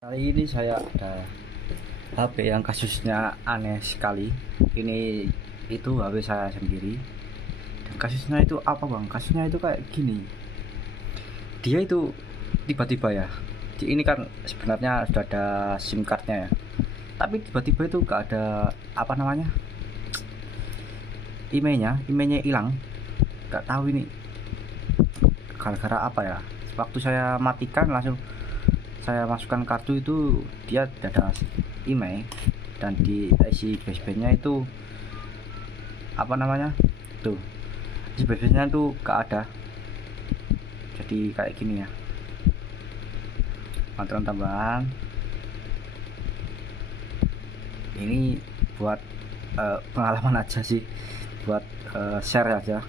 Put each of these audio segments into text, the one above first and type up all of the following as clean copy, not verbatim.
Kali ini saya ada HP yang kasusnya aneh sekali. Ini itu HP saya sendiri. Dan kasusnya itu apa bang? Kasusnya itu kayak gini. Dia itu tiba-tiba ya. Ini kan sebenarnya sudah ada SIM cardnya ya. Tapi tiba-tiba itu gak ada apa namanya emailnya hilang. Gak tahu ini gara-gara apa ya. Waktu saya matikan langsung saya masukkan kartu itu dia tidak ada email, dan di isi basebandnya itu apa namanya tuh isi basebandnya tuh gak ada. Jadi kayak gini ya, mantuan tambahan ini buat pengalaman aja sih, buat share aja.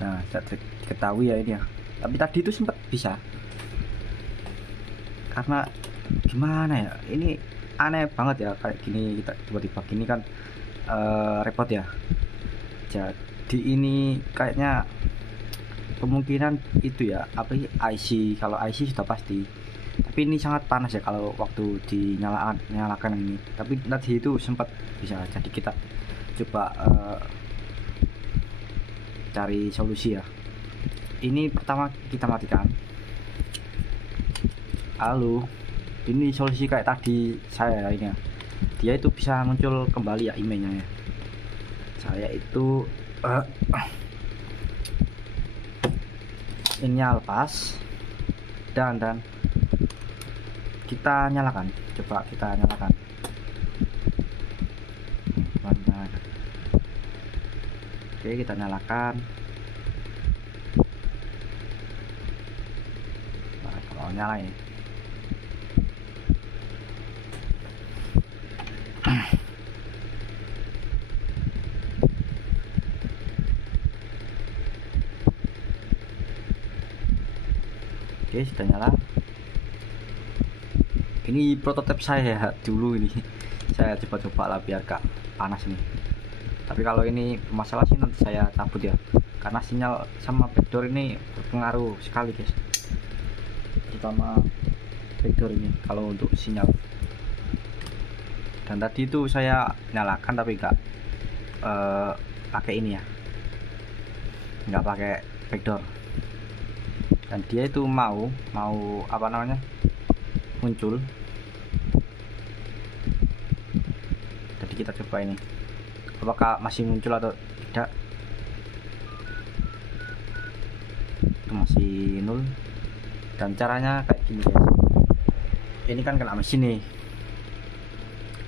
Nah saya ketahui ya ini ya, tapi tadi itu sempat bisa, karena gimana ya, ini aneh banget ya kayak gini. Kita tiba-tiba gini kan repot ya. Jadi ini kayaknya kemungkinan itu ya apa sih, IC. Kalau IC sudah pasti, tapi ini sangat panas ya kalau waktu dinyalakan ini. Tapi tadi itu sempat bisa, jadi kita coba cari solusi ya. Ini pertama kita matikan. Halo, ini solusi kayak tadi saya ini ya. Dia itu bisa muncul kembali ya emailnya ya. Saya itu ininya lepas dan kita nyalakan. Coba kita nyalakan. Mana? Oke, kita nyalakan. Nah, kalau nyala ya. Oke, sudah nyala. Ini prototipe saya dulu ini. Saya coba-coba lah biar gak panas nih. Tapi kalau ini masalah sih nanti saya cabut ya. Karena sinyal sama backdoor ini berpengaruh sekali guys. Terutama backdoor ini kalau untuk sinyal. Dan tadi itu saya nyalakan tapi gak pakai ini ya. Nggak pakai backdoor. Dan dia itu mau apa namanya muncul. Jadi kita coba ini apakah masih muncul atau tidak. Itu masih nol. Dan caranya kayak gini guys, ini kan kena mesin nih,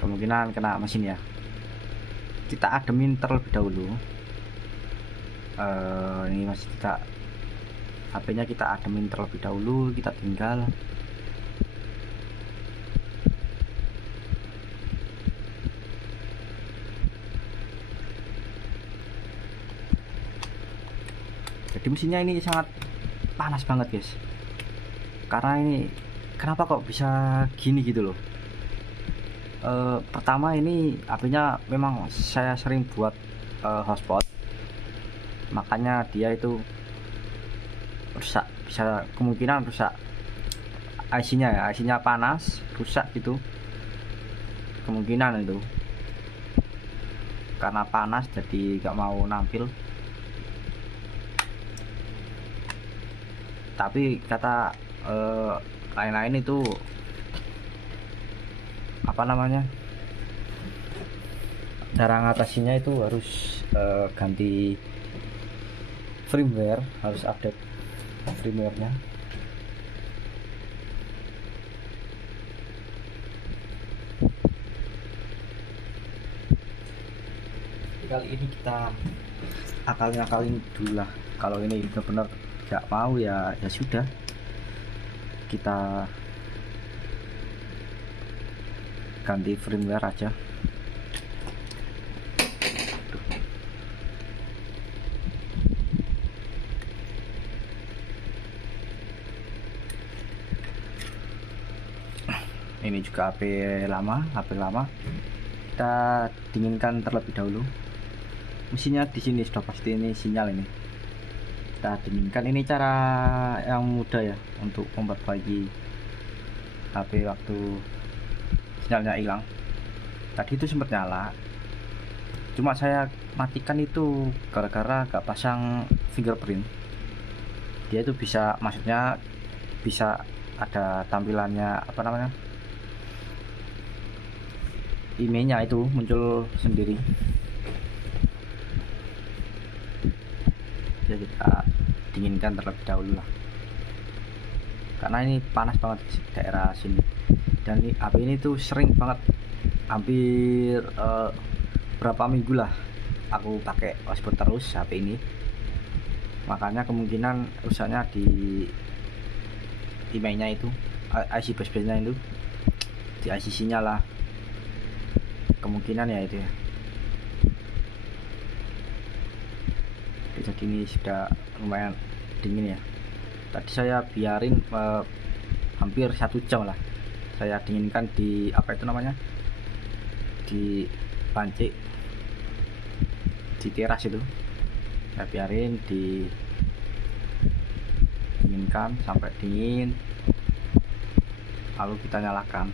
kemungkinan kena mesin ya. Kita ademin terlebih dahulu. Ini masih kita HP-nya kita ademin terlebih dahulu, kita tinggal. Jadi mesinnya ini sangat panas banget guys. Karena ini kenapa kok bisa gini gitu loh. Pertama ini HP-nya memang saya sering buat hotspot, makanya dia itu rusak, bisa kemungkinan rusak IC-nya ya, IC-nya panas rusak gitu kemungkinan itu, karena panas jadi gak mau nampil. Tapi kata lain-lain itu apa namanya, cara ngatasinya itu harus ganti firmware, harus update firmware-nya. Kali ini kita akalin dulu lah. Kalau ini benar-benar gak mau ya sudah, kita ganti firmware aja. Ini juga HP lama. Kita dinginkan terlebih dahulu. Mesinnya di sini sudah pasti ini sinyal ini. Kita dinginkan. Ini cara yang mudah ya untuk memperbaiki HP waktu sinyalnya hilang. Tadi itu sempat nyala, cuma saya matikan itu gara-gara gak pasang fingerprint. Dia itu bisa, maksudnya bisa ada tampilannya apa namanya, emailnya itu muncul sendiri. Jadi kita dinginkan terlebih dahulu lah, karena ini panas banget di daerah sini. Dan ini HP ini tuh sering banget, hampir berapa minggu lah aku pakai hotspot terus HP ini. Makanya kemungkinan rusaknya di emailnya itu, IC busbase-nya itu, di ICC-nya lah, kemungkinan ya itu ya. Jadi ini sudah lumayan dingin ya. Tadi saya biarin hampir 1 jam lah, saya dinginkan di apa itu namanya, di pancik di teras itu. Saya biarin di dinginkan sampai dingin, lalu kita nyalakan.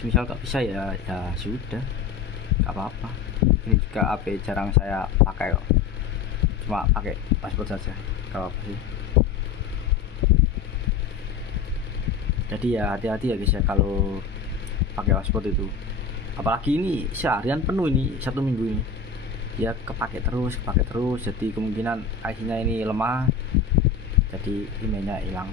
Misal gak bisa ya sudah, gak apa-apa. Ini juga HP jarang saya pakai kok, cuma pakai hotspot saja, gak apa-apa sih. Jadi ya hati-hati ya guys ya kalau pakai hotspot itu, apalagi ini seharian penuh, ini 1 minggu ini dia kepake terus, jadi kemungkinan IC-nya ini lemah, jadi emailnya hilang.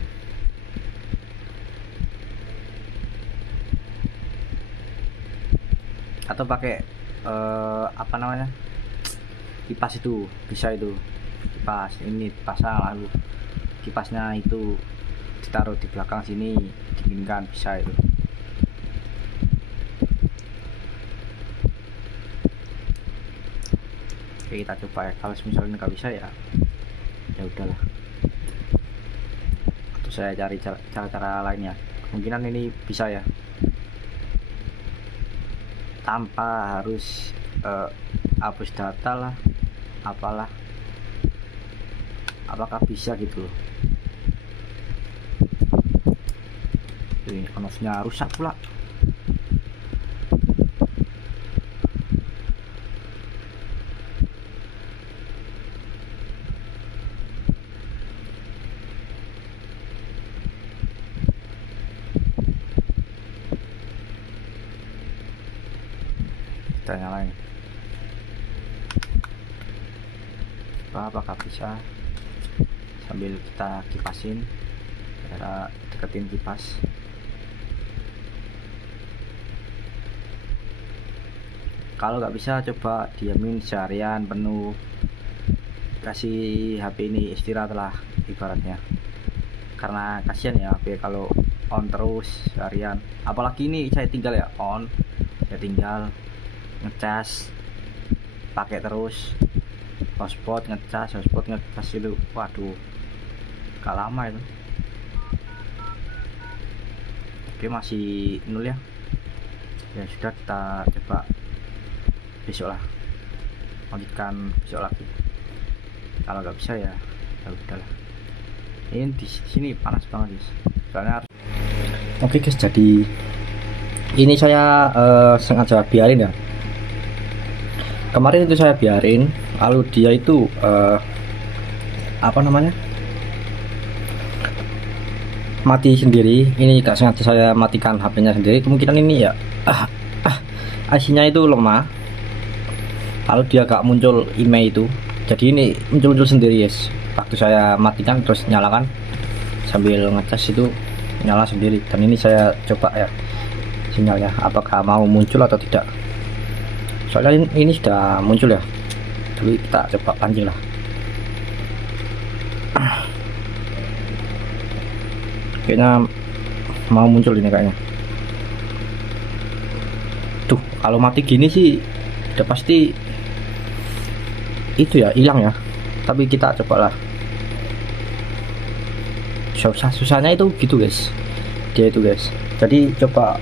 Atau pakai apa namanya, kipas itu bisa, itu kipas ini pasang, lalu kipasnya itu ditaruh di belakang sini, dinginkan, bisa itu. Oke, kita coba ya. Kalau misalnya nggak bisa ya udahlah, atau saya cari cara-cara lainnya. Kemungkinan ini bisa ya, tanpa harus hapus data lah, apalah, apakah bisa gitu loh. Ini on-off-nya rusak pula. Kita nyalain, apakah bisa, sambil kita kipasin, cara deketin kipas. Kalau nggak bisa, coba diamin seharian penuh, kasih HP ini istirahat lah ibaratnya, karena kasihan ya HP kalau on terus seharian. Apalagi ini saya tinggal ya on, saya tinggal ngecas, pakai terus hotspot ngecas itu, waduh gak lama itu. Oke, masih 0 ya. Ya sudah, kita coba besok lah, lanjutkan besok lagi. Kalau nggak bisa ya udahlah. Ini di sini panas banget guys, soalnya. Oke guys, jadi ini saya sengaja biarin ya. Kemarin itu saya biarin, lalu dia itu apa namanya, mati sendiri. Ini gak sengaja saya matikan HP-nya sendiri. Kemungkinan ini ya IC-nya itu lemah, lalu dia gak muncul email itu, jadi ini muncul sendiri guys. Waktu saya matikan terus nyalakan sambil ngecas, itu nyala sendiri. Dan ini saya coba ya sinyalnya apakah mau muncul atau tidak, soalnya ini sudah muncul ya. Jadi kita coba pancing lah. Kayaknya mau muncul ini kayaknya. Tuh, kalau mati gini sih udah pasti itu ya, hilang ya. Tapi kita coba lah. Susahnya itu gitu guys, dia itu guys. Jadi coba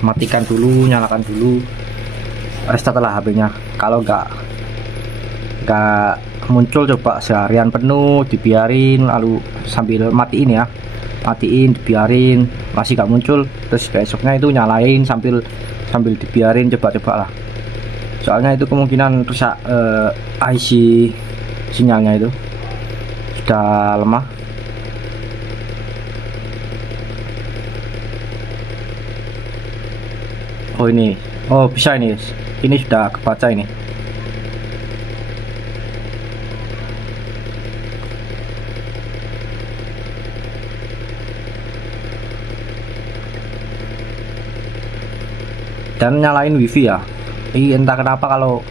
matikan dulu, nyalakan dulu, restart lah HP-nya. Kalau nggak muncul, coba seharian penuh dibiarin, lalu sambil matiin ya, matiin, dibiarin masih gak muncul, terus besoknya itu nyalain sambil sambil dibiarin, coba-coba lah. Soalnya itu kemungkinan rusak IC sinyalnya itu sudah lemah. Oh ini, oh bisa ini guys, ini sudah kebaca ini. Dan nyalain wifi ya, ini entah kenapa kalau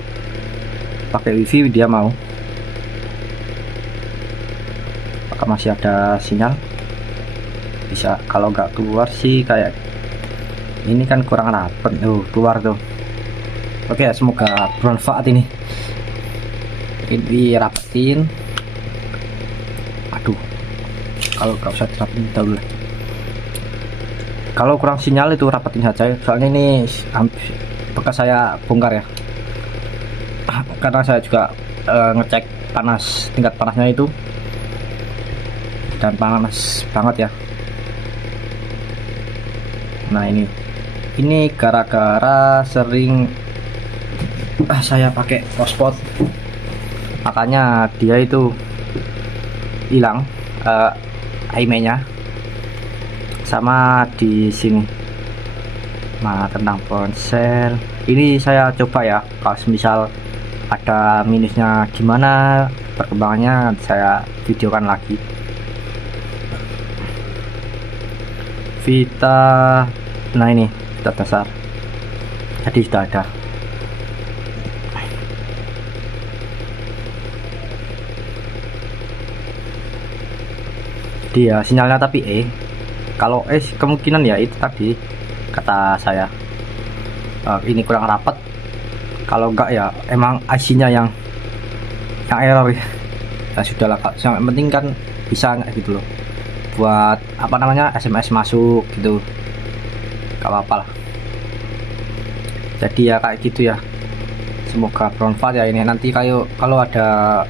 pakai wifi dia mau, apakah masih ada sinyal, bisa. Kalau nggak keluar sih kayak ini kan kurang rapet. Keluar tuh. Oke, semoga bermanfaat ini rapetin. Aduh, kalau nggak usah dirapetin dulu. Kalau kurang sinyal itu rapetin saja, soalnya ini bekas saya bongkar ya, karena saya juga ngecek panas, tingkat panasnya itu, dan panas banget ya. Nah ini gara-gara sering saya pakai hotspot, makanya dia itu hilang IMEI-nya. Sama di sini. Nah, tentang ponsel ini saya coba ya, kalau misal ada minusnya gimana perkembangannya saya videokan lagi. Vita, nah ini Vita dasar, jadi sudah ada. Dia sinyalnya tapi kalau kemungkinan ya itu tadi kata saya, ini kurang rapat. Kalau enggak ya emang IC-nya yang error ya. Ya sudah lah, yang penting kan bisa nggak gitu loh, buat apa namanya SMS masuk gitu, gak apa-apa lah. Jadi ya kayak gitu ya, semoga bermanfaat ya ini. Nanti kalau ada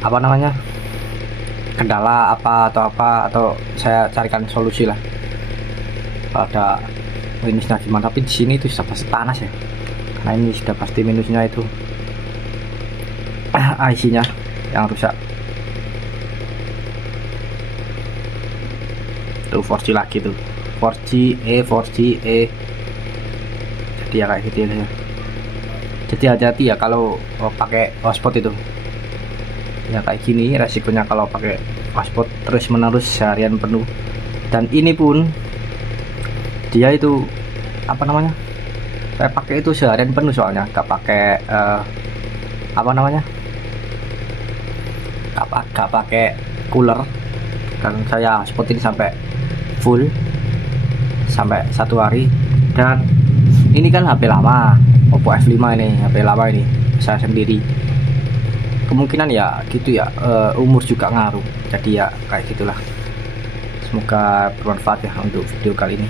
apa namanya kendala atau saya carikan solusi lah kalau ada minusnya gimana. Tapi di sini itu sudah pasti panas ya, karena ini sudah pasti minusnya itu IC nya yang rusak. Tuh 4G lagi tuh, 4G. Jadi ya kayak gitu ya. Jadi hati-hati ya kalau pakai hotspot itu ya, kayak gini resikonya kalau pakai hotspot terus menerus seharian penuh. Dan ini pun dia itu apa namanya, saya pakai itu seharian penuh, soalnya gak pakai apa namanya gak pakai cooler, dan saya hotspotin sampai full sampai 1 hari. Dan ini kan HP lama, Oppo F5 ini, HP lama ini saya sendiri, kemungkinan ya gitu ya, umur juga ngaruh. Jadi ya kayak gitulah, semoga bermanfaat ya untuk video kali ini.